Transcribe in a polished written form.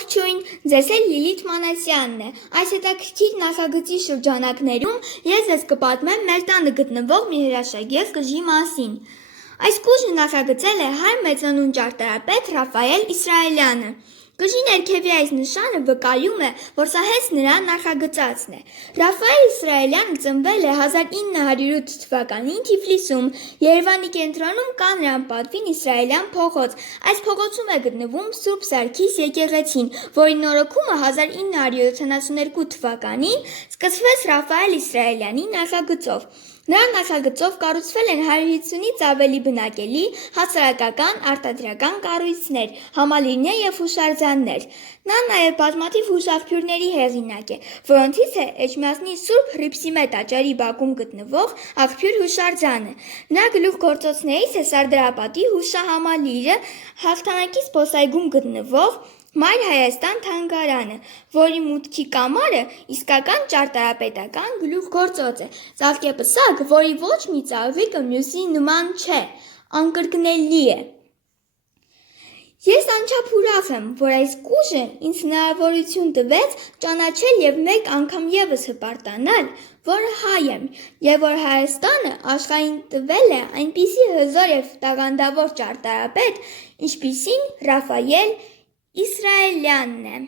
Ողջույն, ձեզ էլ Լիլիթ Մանասյանն է։ Այս հետաքրքիր նախագծի շրջանակներում ես ձեզ կպատմեմ մեր տանը գտնվող մի հրաշագեղ կժի մասին։ Այս կուժը նախագծել է հայ մեծանուն ճարտարապետ Ռաֆայել Իսրայելյանը։ Կժի ներքևի այս նշանը վկայում է, որ սա հենց նրա նախագծածն է։ Ռաֆայել Իսրայելյանը ծնվել է 1908 թվականին Թիֆլիսում։ Երևանի կենտրոնում կա նրան պատվին իսրայելյան փողոց։ Այս փողոցում է գտնվում Սուրբ Սարգիս եկեղեցին, որի նորոգումը 1972 թվականին սկսվեց Ռաֆայել Իսրայելյանի նախագծով։ Նրա նախագծով կառուցվել են 150-ից ավելի բնակելի, հասարակական, արտադրական կառույցներ, համալիրներ և հուշարձաններ։ Նա նաև բազմաթիվ հուշաղբյուրների հեղինակ է, որոնցից է Էջմիածնի Սուրբ Հռիփսիմե տաճարի բակում գտնվող աղբյուր հուշարձանը։ Նրա գլուխգործոցներից է Սարդարապատի հուշահամալիրը, Հաղթանակի զբոսայգում գտնվող Մայր Հայաստան թանգարանը, որի մուտքի կամարը իսկական ճարտարապետական գլուխգործոց է, ծաղկեպսակ, որի ոչ մի ծաղիկը մյուսի նման չէ, անկրկնելի է։ Ես անչափ ուրախ եմ, որ այս կուժը ինձ հնարավորություն տվեց ճանաչել և մեկ անգամ ևս հպարտանալ, որ հայ եմ, և որ Հայաստանը աշխարհին տվել է այնպիսի հզոր և տաղանդավոր ճարտարապետ, ինչպիսին Ռաֆայել Իսրայելյանն է։